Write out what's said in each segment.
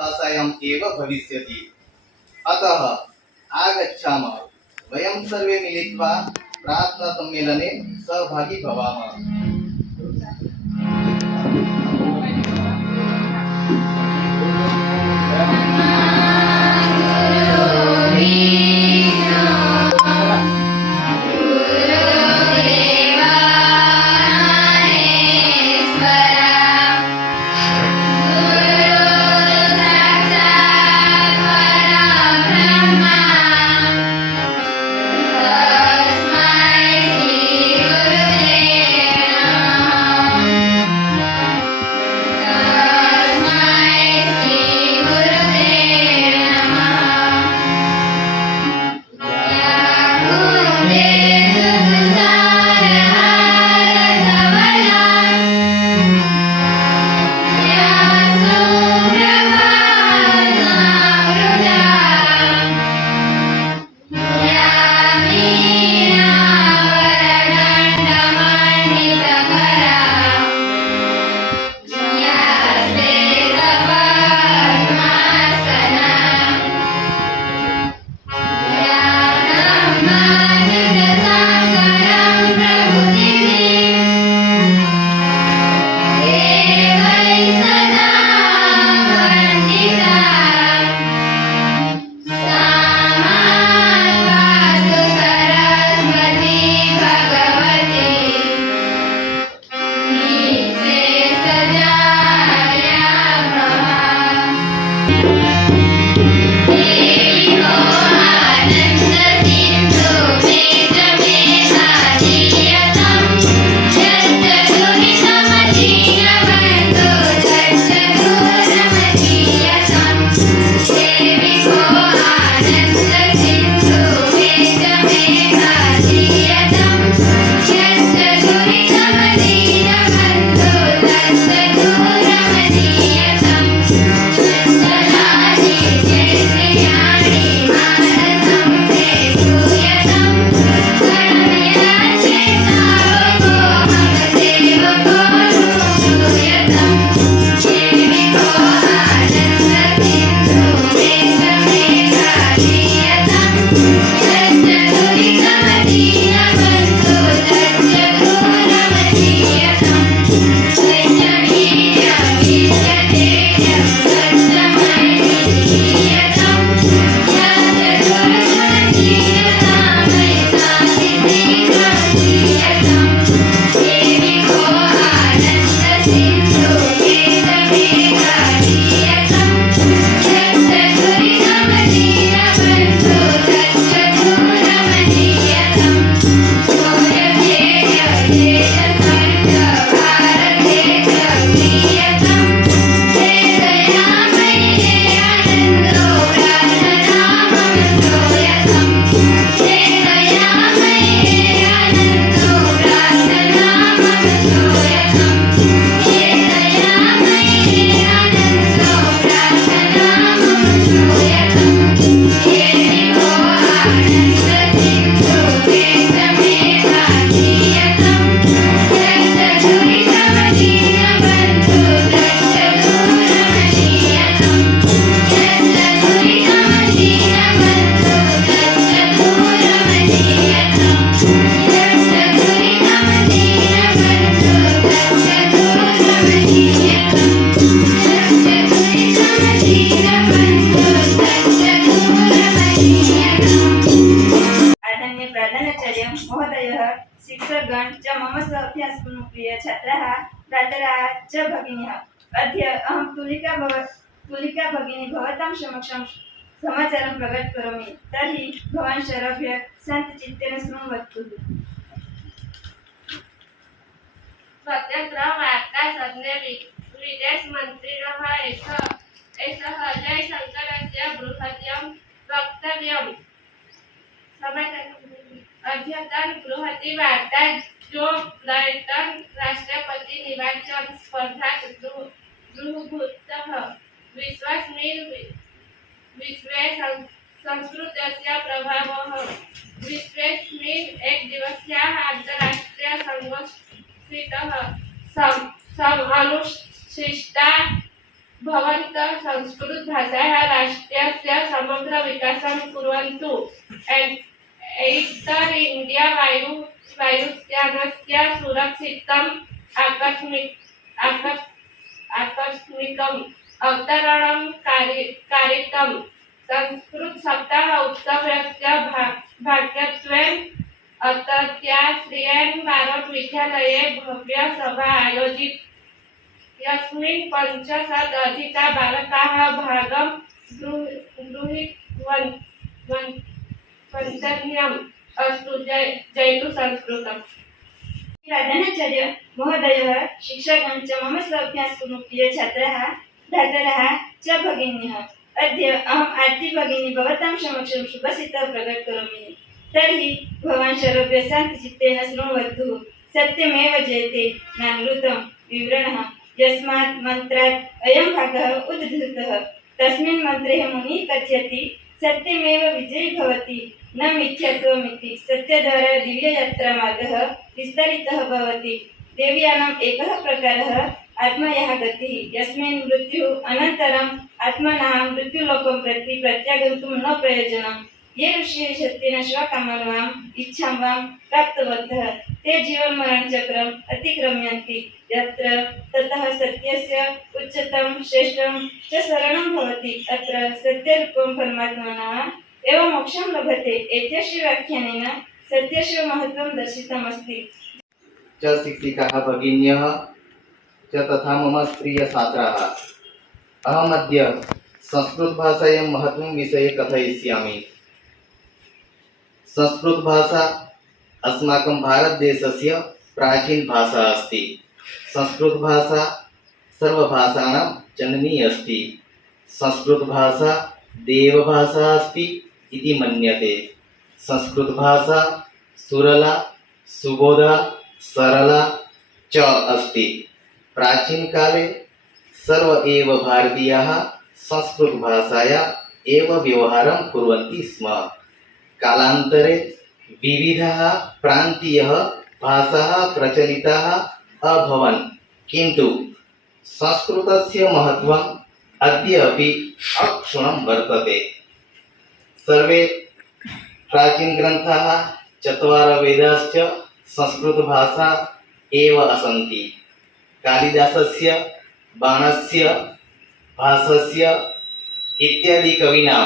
भाषायाम् एव भविष्यति। अतः आगच्छामः, वयं सर्वे मिलित्वा प्रार्थना सम्मेलने सहभागी भवामः। शिक्षकगण च मम प्रिय छात्राः भ्रातराः च भगिन्यः अद्य अहं तुलिका भगिनी भवतां समक्षं समाचारं प्रकट करोमि। तर्हि भवान् सर्वेभ्यः शान्तचित्तेन शृण्वन्तु। स्वतंत्र वार्ता सदने विदेश मंत्रिणः एषः जयशङ्करस्य बृहत्यं वक्तव्यम् अद्यतन बृहती वार्ता जो बाइडन राष्ट्रपति निर्वाचन स्पर्धा दुर्भूतः विश्वासमेव विश्वे संस्कृतस्य प्रभावः विश्वेस्मिन् एकदिवसीयाः अन्तर्राष्ट्रीयसङ्गोष्ठीतः समनुष्ठिता भवन्तः संस्कृतभाषायाः राष्ट्रस्य समग्र विकासं कुर्वन्तु। एतत् इण्डिया वायुयानस्य सुरक्षितम् आकस्मिकम् अवतरणं कारितम्। संस्कृत सप्ताह उत्सवस्य भाग्यत्वेन अद्य श्रियेन भारत विद्यालये भव्य सभा आयोजित यस्मिन् 500 अधिका बालकाः भागं गृहीतवन्तः अस्तु जयतु संस्कृतम्। प्राधान्याचार्य महोदयः, शिक्षकं च मम स्वाभ्यासपूर्णप्रिय छात्राः, भ्रातरः च भगिन्यः, अद्य अहम् आरती भगिनी भवतां समक्षं शुभसिद्धं प्रकट करोमि। तर्हि भवान् सर्वभ्यः शान्तचित्तेन शृण्वन्तु। सत्यमेव जयते नानृतं विवरणः। यस्मात् मन्त्रात् अयं भागः उद्धृतः, तस्मिन् मन्त्रे मुनिः कथयति सत्यमेव विजयी भवति न मिथ्यात्वमिति। सत्यद्वारा दिव्ययात्रामार्गः विस्तरितः भवति। देव्यानाम् एकः प्रकारः आत्मयाः गतिः, यस्मिन् मृत्युः अनन्तरम् आत्मनः मृत्युलोकं प्रति प्रत्यागन्तुं न प्रयोजनम्। ये ऋषयः सत्येन स्वकामनाम् इच्छां वा प्राप्तवन्तः, ते जीवन्मरणचक्रम् अतिक्रम्यन्ति। यत्र ततः सत्यस्य उच्चतमं श्रेष्ठं च शरणं भवति। अत्र सत्यरूपं परमात्मनः एव मोक्षं लभते। एतस्य व्याख्यानेन सत्यस्य महत्त्वं दर्शितमस्ति। च शिक्षिकाः भगिन्यः च तथा मम प्रियछात्राः, अहमद्य संस्कृतभाषायां महत्त्वं विषये कथयिष्यामि। संस्कृतभाषा अस्माकं भारतदेशस्य प्राचीनभाषा अस्ति। संस्कृतभाषा सर्वभाषाणां जननी अस्ति। संस्कृतभाषा देवभाषा अस्ति इति मन्यते। संस्कृतभाषा सुरला, सुबोधा, सरला च अस्ति। प्राचीनकाले सर्व एव भारतीयाः संस्कृतभाषाया एव व्यवहारं कुर्वन्ति स्म। कालान्तरे विविधाः प्रान्तीयः भाषाः प्रचलिताः अभवन्, किन्तु संस्कृतस्य महत्त्वम् अद्य अपि अक्षुण्णं वर्तते। सर्वे प्राचीनग्रन्थाः 4 वेदाश्च संस्कृतभाषा एव सन्ति। कालिदासस्य, बाणस्य, भासस्य इत्यादि कवीनां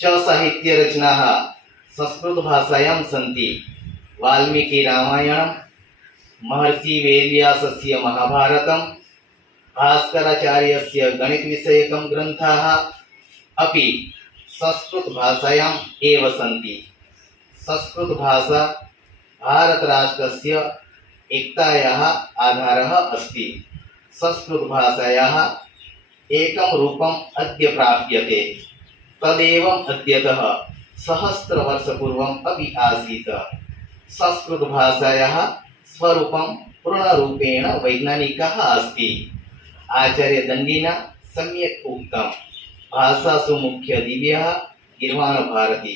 च साहित्यरचनाः संस्कृतभाषायां सन्ति। वाल्मीकिरामायणं, महर्षिवेदव्यासस्य महाभारतं, भास्कराचार्यस्य गणितविषयकं ग्रन्थाः अपि संस्कृतभाषायाम् एव सन्ति। संस्कृतभाषा भारतराष्ट्रस्य एकतायाः आधारः अस्ति। संस्कृतभाषायाः एकं रूपम् अद्य प्राप्यते, तदेवम् अद्यतः सहस्रवर्षपूर्वम् अपि आसीत्। संस्कृतभाषायाः स्वरूपं पूर्णरूपेण वैज्ञानिकः अस्ति। आचार्यदण्डिना सम्यक् उक्तं, भाषासु मुख्यदिव्यः गीर्वाणभारती।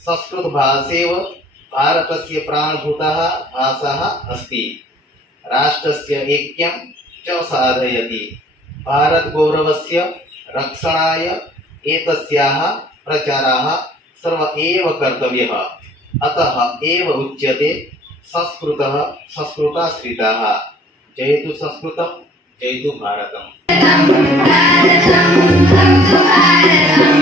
संस्कृतभाषैव भारतस्य प्राणभूतः भाषा अस्ति। राष्ट्रस्य ऐक्यं च साधयति। भारतगौरवस्य रक्षणाय एतस्याः प्रचारः सर्व एव कर्तव्यः। अतः एव उच्यते संस्कृतः संस्कृताश्रितः। जयतु संस्कृतं, जयतु भारतम्। भारतं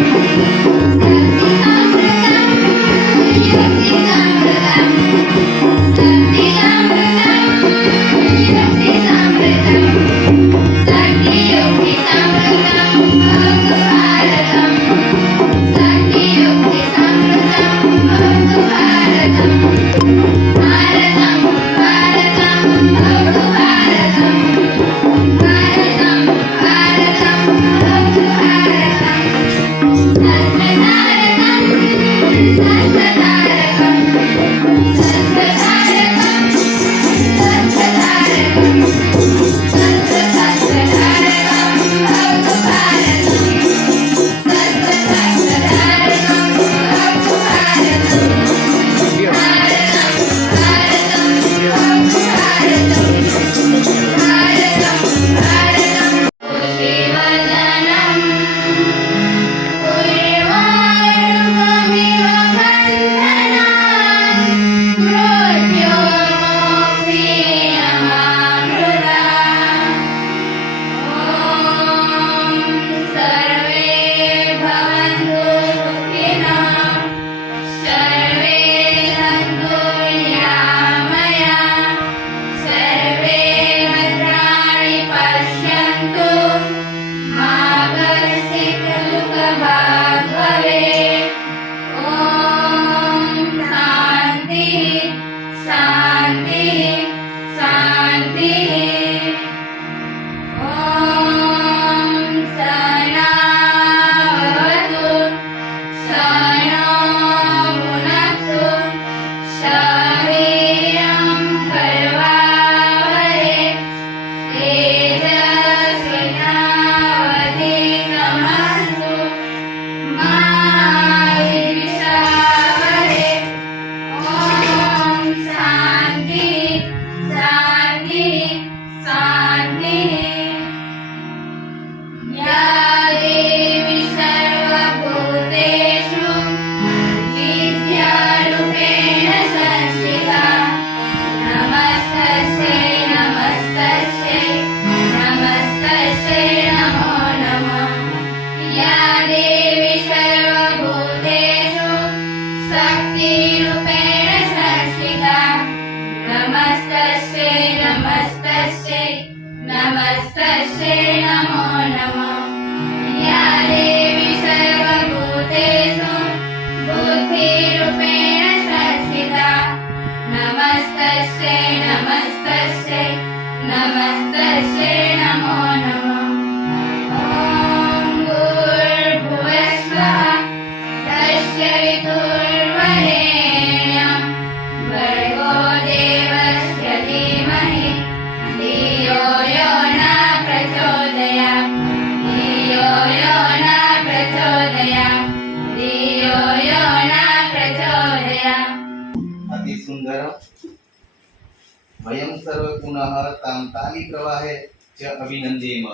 वयं सर्वे पुनः तां तालीप्रवाहे च अभिनन्देम।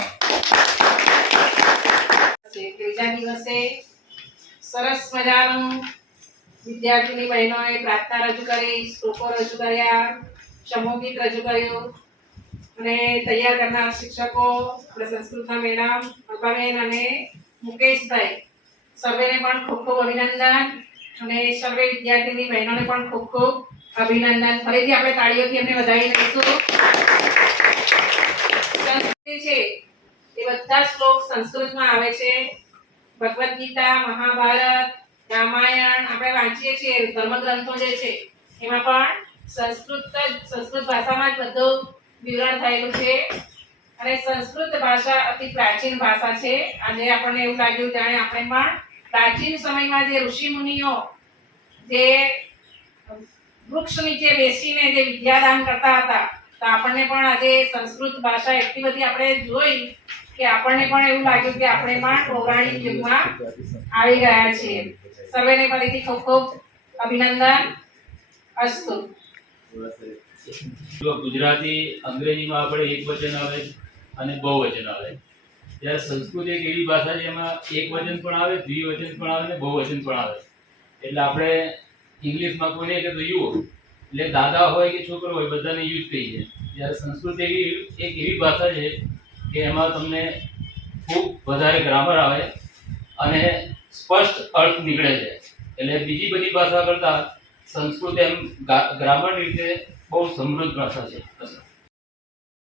ત્રીજા દિવસે સરસ મજાનું વિદ્યાર્થીની બહેનોએ પ્રાર્થના રજૂ કરી, શ્લોકો રજૂ કર્યા, સમૂહગીત રજૂ કર્યું અને તૈયાર કરનાર શિક્ષકો આપણા સંસ્કૃતના મેડમ અલ્પાબેન અને મુકેશભાઈ સર્વેને પણ ખૂબ ખૂબ અભિનંદન અને સર્વે વિદ્યાર્થીની બહેનોને પણ ખૂબ ખૂબ અભિનંદન. ફરીથી આપણે તાળીઓથી એમને વધાવી લઈશું. સંસ્કૃત છે એ બધા શ્લોક સંસ્કૃતમાં આવે છે. ભગવદ્ ગીતા, મહાભારત, રામાયણ આપણે વાંચીએ છીએ, ધર્મગ્રંથો જે છે એમાં પણ સંસ્કૃત ભાષામાં જ બધું વિવરણ થયેલું છે અને સંસ્કૃત ભાષા અતિ પ્રાચીન ભાષા છે. આજે આપણને એવું લાગ્યું જાણે આપણે પણ પ્રાચીન સમયમાં જે ઋષિ મુનિઓ જે વૃક્ષ નીચે બેસીને જે વિદ્યાદાન કરતા હતા, તો આપણને પણ આજે સંસ્કૃત ભાષા એટલી બધી આપણે જોઈ કે આપણને પણ એવું લાગ્યું કે આપણે પણ પૌરાણિક યુગમાં આવી ગયા છીએ. સર્વેને ફરીથી ખૂબ ખૂબ અભિનંદન. અસ્તુ. જો ગુજરાતી અંગ્રેજીમાં આપણે એક વચન આવે અને બહુવચન આવે, જ્યારે સંસ્કૃત એક એવી ભાષા છે એમાં એક વચન પણ આવે, દ્વિવચન પણ આવે અને બહુવચન પણ આવે. એટલે આપણે ઇંગ્લિશમાં કોઈને કે તો યુ એટલે દાદા હોય કે છોકરો હોય બધાને યુ જ કહીએ. જ્યારે સંસ્કૃત એક એવી ભાષા છે કે એમાં તમને ખૂબ વધારે ગ્રામર આવે અને સ્પષ્ટ અર્થ નીકળે છે. એટલે બીજી બધી ભાષા કરતાં સંસ્કૃત એમ ગ્રામરની રીતે બહુ સમૃદ્ધ ભાષા છે.